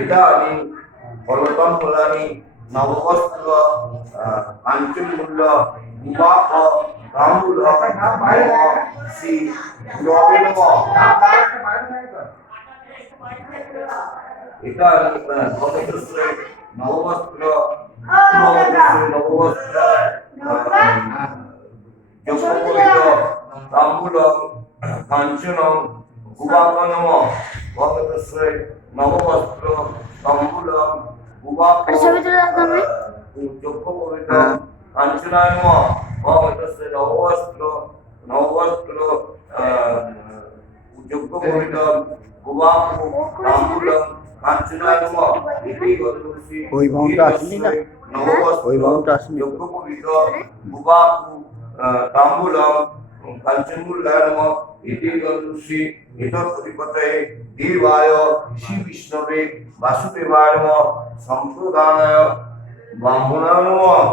এটানি ফলতম ফলানি নববস্ত্র কাঞ্চনমূল্য বিবাহ তাম্বূল শ্রী গুরবে নমঃ। এটা ভগবতশ্রী নববস্ত্র নববস্ত্র যজ্ঞোপবীত তাম্বূলং কাঞ্চনং গুবাক নমঃ। ভগবতশ্রী নববস্ত্র তাম্বূলং গুবাক যজ্ঞোপবীত কাঞ্চনায় নমঃ। ভগবতশ্রী নববস্ত্র যজ্ঞোপবীত গুবাক তাম্বূলং কাঞ্চনায় নমঃ। ইতি গন্ধশ্রী নববস্ত্র যজ্ঞোপবীত গুবাক তাম্বূলং কাঞ্চনমূল্যায় নমঃ। ইতি গন্ধশ্রী এতৎপতিপতয়ে দেবায় শ্রী বিষ্ণবে বাসুদেবায় নমঃ। সম্প্রদানায় ব্রাহ্মণায় নমঃ।